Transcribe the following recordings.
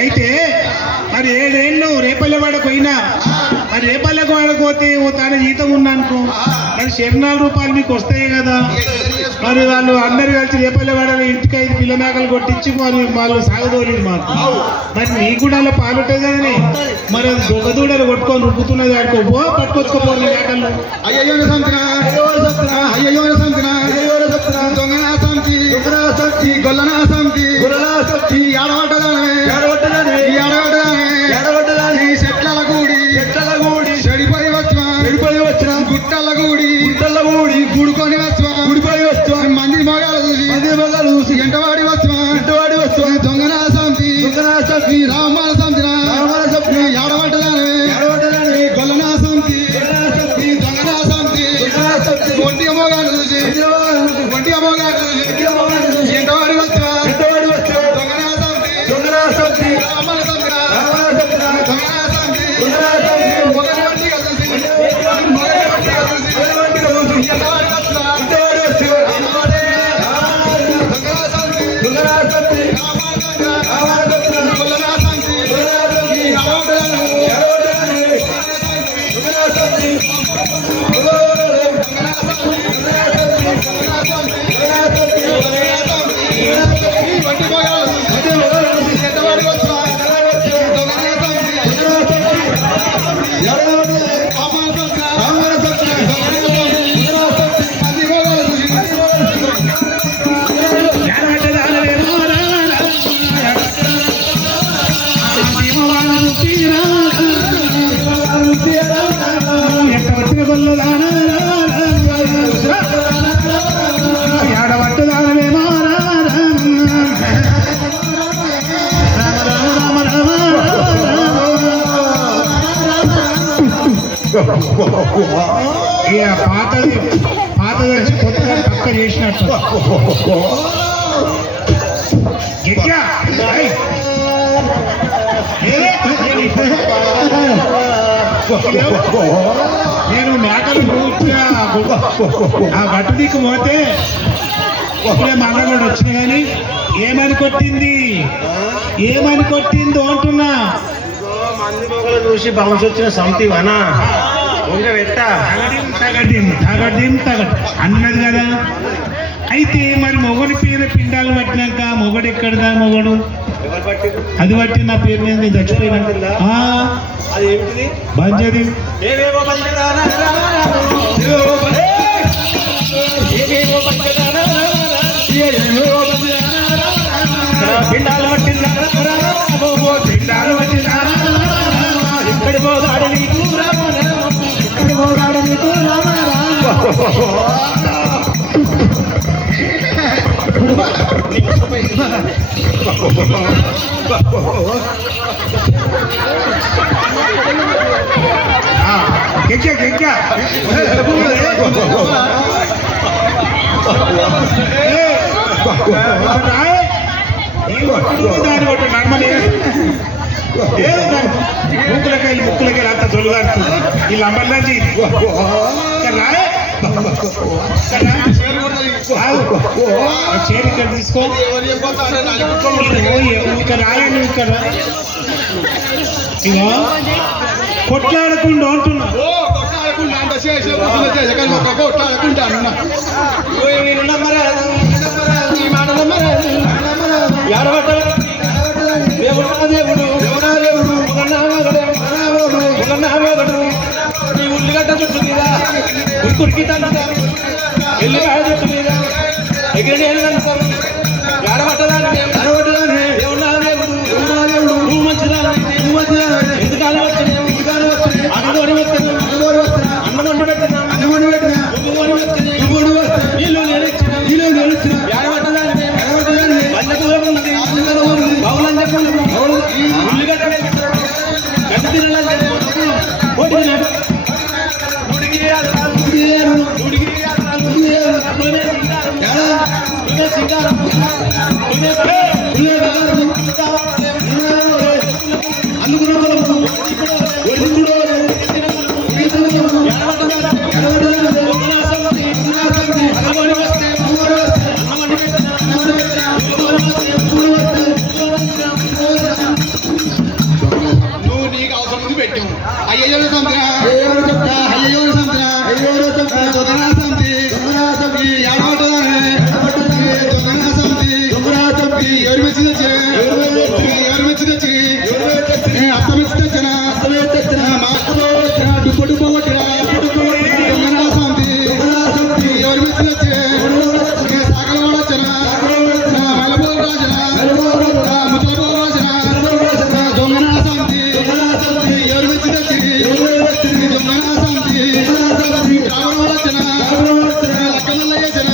అయితే మరి 7 ఏళ్ళు రేపల్లెవాడ పోయినా మరి రేపల్లెకు వాడకపోతే తన జీతం ఉన్నానుకో మరి 4 రూపాయలు మీకు వస్తాయి కదా. మరి వాళ్ళు అందరు కలిసి రేపల్లెవాడ ఇంటికి 5 పిల్ల మేకలు కొట్టించి మరి వాళ్ళు సాగదోలేదు మాకు. మరి నీకు కూడా అలా పాలుంటాయి కదని మరి అది దొంగదూడలు కొట్టుకొని రుబ్బుతున్నది ఆడుకోపో పట్టుకొచ్చుకోపోవాలి మేకలు. గుడుకొని వచ్చా మంది మొగాలు చూసి ఎంటవాడి వచ్చా దొంగనా సంతి రామాల సంతి ఆడబట్టదాని గొల్లనా సంతి దొంగనా సంతి ఒంటిగా మొగాలు చూసి ఎంటవాడి వచ్చా దొంగనా సంతి రామాల సంతి దొంగనా సంతి మొగని వంటిగా చూసి పాతది వచ్చి కొత్తగా పక్క చేసినట్టు నేను మేకలు పూర్తిగా ఆ గట్టు దిక్కు పోతే ఇప్పుడే మంగళూరు వచ్చిన కానీ ఏమని కొట్టిందో అంటున్నా. మంది మొగలు చూసి బలసి వచ్చిన సంతి వనా తగడిం అన్నది కదా. అయితే మరి మొగడి పేరు పిండాలు పట్టినాక మొగడు ఎక్కడదా మొగడు అది బట్టి నా పేరు మీద నేను చచ్చిపోయినా బంజది పిండాలు పట్టిందా ఇక్కడ పోగాడు నీకు ముక్కులకి అంత తొలుగాడుతుంది వీళ్ళు అమ్మల్లాంటి చేరు ఇక్కడ తీసుకో ఇక్కడ రాయండి ఇక్కడ ఇగో కొట్లాడకుండా అంటున్నా ఉల్లిగడ్డ చుట్టూ మీద ఉరికి ఎల్లిపాయ చుట్టూ మీద ఎగిరి ఆడబట్టదాన్ని దేవుడా దేవుడు నువ్వు మంచిదా ఎందుకాలం వచ్చినా అన్నదోని వస్తున్నా అన్నమండు పెట్టినా నీళ్ళు నేర్చిన ఆడబట్టదాన్ని వంద దూరం ఉంది బౌలంగా ఉల్లిగడ్డ గడ్డి తినాలంటే నువ్వు నీకు అవసరం ఉంది పెట్టావు అయ్యో ఎవరు మెచ్చి తెచ్చి అత్త మెచ్చి తెచ్చిన మాటలో డుప్పు డుప్పు కొట్టిరా సంతి ఎవరు మెచ్చి తెచ్చి సాగల వచ్చిన మలబోల్ రాజన ముచ్చలబోల్ రాజన దొంగన సంతి ఎవరు మెచ్చి తెచ్చి దొంగన సంతి రావణ వచ్చిన లక్కమల్ల వేసిన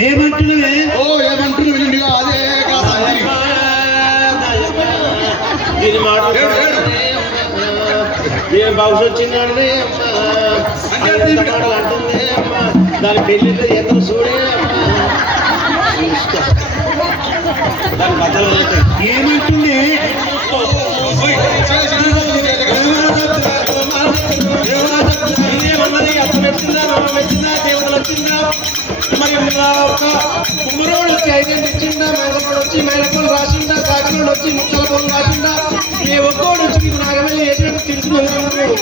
ఏమంటున్నవే ఏమంటున్నా వినండిగా అదే దీని మాట ఏం బాగుసు వచ్చిందండి అంటుంది దాని పెళ్లి ఎందరూ చూడే దాని బద్దలు ఏమంటుంది ఇదేమన్నది అప్పుడు వచ్చిందా మనం వచ్చిందా దేవుడు వచ్చిందా మరి కుమ్మరోడు వచ్చి ఐదేళ్ళు ఇచ్చిందా మైలకోడు వచ్చి మైలకోడు రాసిందా సాకిలోడు వచ్చి ముక్కల పోలు రాసిందా ఏ ఒక్కోడు వచ్చి నీకు నాగమల్లి వేసినట్టు తెలుసుకున్నాడు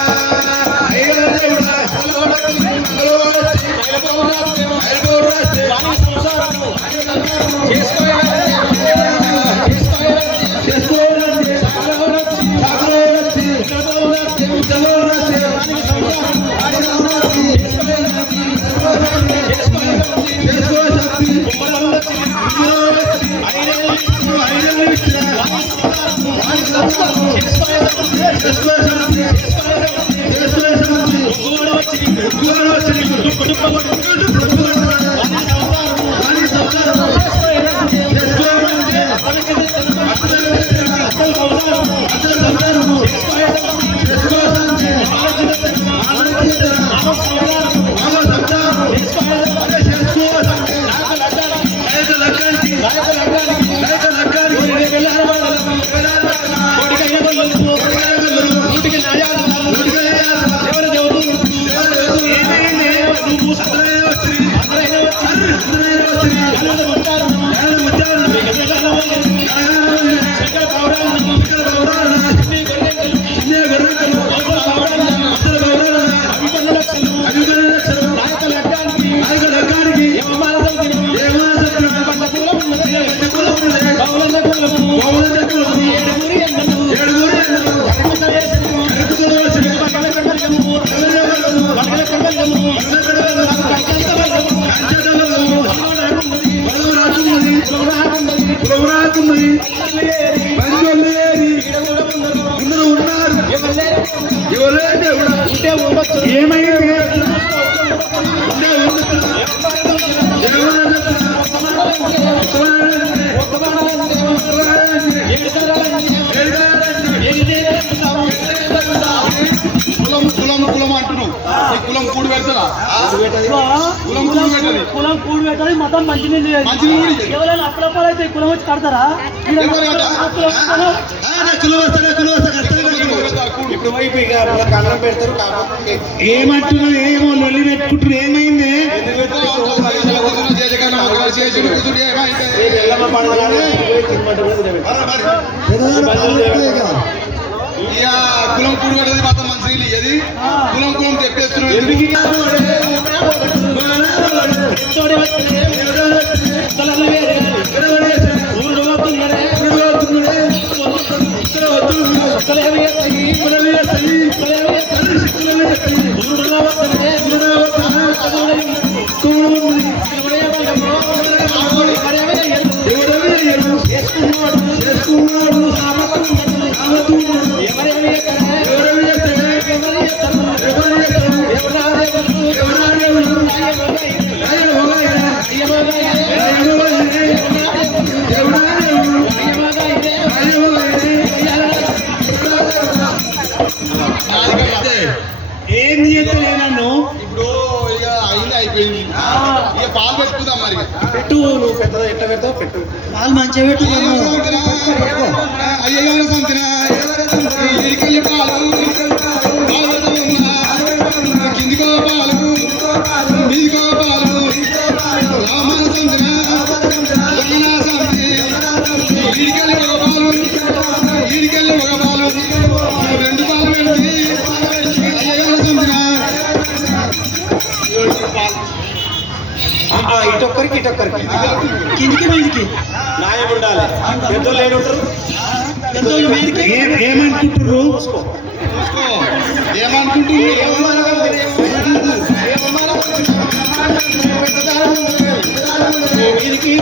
నాయకుల కులం రాకున్నది అందరూ ఉన్నారు ఏమైంది కులం అంటున్నావు ఈ కులం కూడి పెడతారా కులం కూడి పెట్టాలి మతం మంచినీళ్ళు ఎవరైనా అప్పుడప్పుడు అయితే కులం వచ్చి కడతారా ఏమంటున్నారు ఏమో లొల్లి పెట్టుకుంటారు ఏమైంది కులం కూడి పెట్టేది మాత్రం మంచి ఏది కులం కులం తెప్పేస్తున్నాడు ఏం చేస్తలే నన్ను ఇప్పుడు ఇక అయింది అయిపోయింది ఇక పాలు పెట్టుకుందాం మరి పెట్టు నువ్వు పెద్ద ఎట్లా పెడతావు పెట్టు వాళ్ళు మంచిగా పెట్టు అయ్యో సంతినా ఇడికెళ్ళి పాలు కిందికో పాలు మీదికో పాలు రామాన సంతినా లగ్నా సంతి ఇడికెళ్ళి ఒక పాలు ఇడికెళ్ళి ఒక పాలు రెండు పాలు పెట్టి అయ్యో సంతినా ఇటొక్కరికి ఇటొక్కరికి కిందికి మీదికి న్యాయం ఉండాలి పెద్దోళ్ళు ఏడుంటారు పెద్దోళ్ళు మీదికి ఏమనుకుంటారు వీరికి